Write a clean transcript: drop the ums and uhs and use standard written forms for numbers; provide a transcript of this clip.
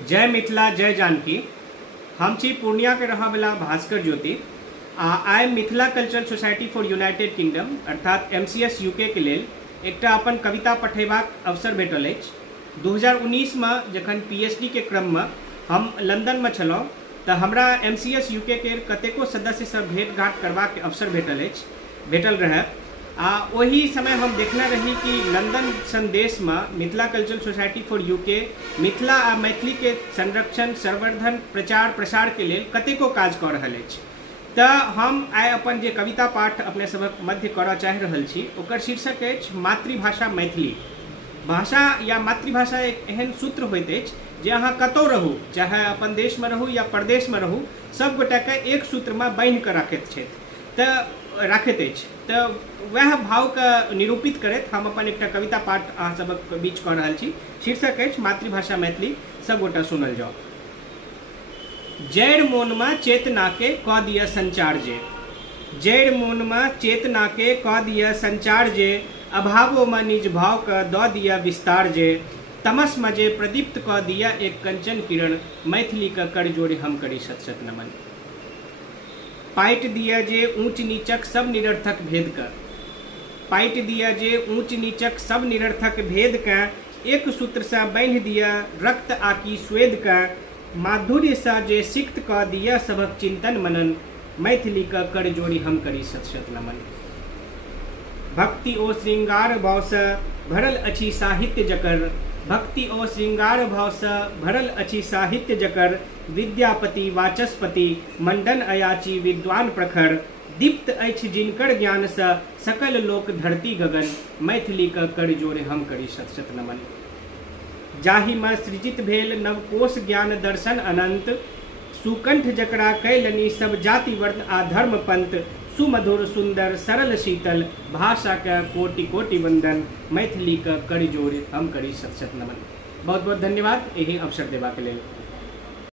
जय मिथिला जय जानकी। हम छी पूर्णिया के रहा वाला Bhaskar Jyoti. I am Mithila cultural society for United Kingdom अर्थात MCS UK के लेल एकटा अपन कविता पठेबाक अवसर भेटल अछि। 2019 में जखन PhD के क्रम में हम लंदन में छलहुँ तऽ हमरा MCS UK के कतेको सदस्य से भेंट घाट करबाक अवसर भेटल रहे। वही समय हम देखने रही कि लंदन सन देश में Mithila cultural society for UK Mithila आ मैथिली के संरक्षण संवर्धन प्रचार प्रसार के लेल कतेको काज कऽ रहल अछि। तऽ हम आइ अपन जे कविता पाठ अपने सबक मध्य करऽ चाहि रहल छी ओकर शीर्षक अछि मातृभाषा मैथिली। भाषा या मातृभाषा एक एहन सूत्र होइत अछि जे अहाँ कतौ रहू, चाहे अपन देश में रहू या परदेश में रहू, सब गोटा के एक सूत्र में बांधि कऽ राखैत अछि। तऽ वह भाव के निरूपित करैत हम अपन एकटा कविता पाठ अहाँ सबक बीच कऽ रहल छी। शीर्षक अछि मातृभाषा मैथिली। सब गोटा सुनल जाओ। जड़ि मोन में चेतना के कऽ दिया संचार जे, जड़ि मोन में चेतना के कऽ दिया संचार जे, अभावों में निज भाव का दऽ दिया विस्तार जे, तमस में जे प्रदीप्त कऽ दिया एक कंचन किरण, मैथिली का कर जोड़े हम करी शत शत नमन। पाइट दिया जे ऊंच नीचक सब निरर्थक भेद का, पाइट दिया जे ऊंच नीचक सब निरर्थक भेद का, एक सूत्र सा बांधि दिया रक्त आकी स्वेद का, माधुर्य सा जे सिक्त कऽ दिया सबक चिंतन मनन, मैथिली का कर जोड़ी हम करी शत शत नमन। भक्ति ओ श्रृंगार भाव से भरल अछि साहित्य जकर, भक्ति ओ श्रृंगार भाव से भरल अछि साहित्य जकर, विद्यापति वाचस्पति मंडन अयाची विद्वान प्रखर, दीप्त अछि जिनकर ज्ञान से सकल लोक धरती गगन, मैथिली का कर जोड़े हम करी शत शत नमन। जाहि में सृजित भेल नवकोश ज्ञान दर्शन अनंत, सुकंठ जकरा कैलनी सब जाति वर्ण आ धर्म पंथ, सुमधुर सुंदर सरल शीतल भाषा का कोटि कोटि वंदन, मैथिली का कर जोड़े हम करी शत शत नमन। बहुत बहुत धन्यवाद यही अवसर देबाक लेल।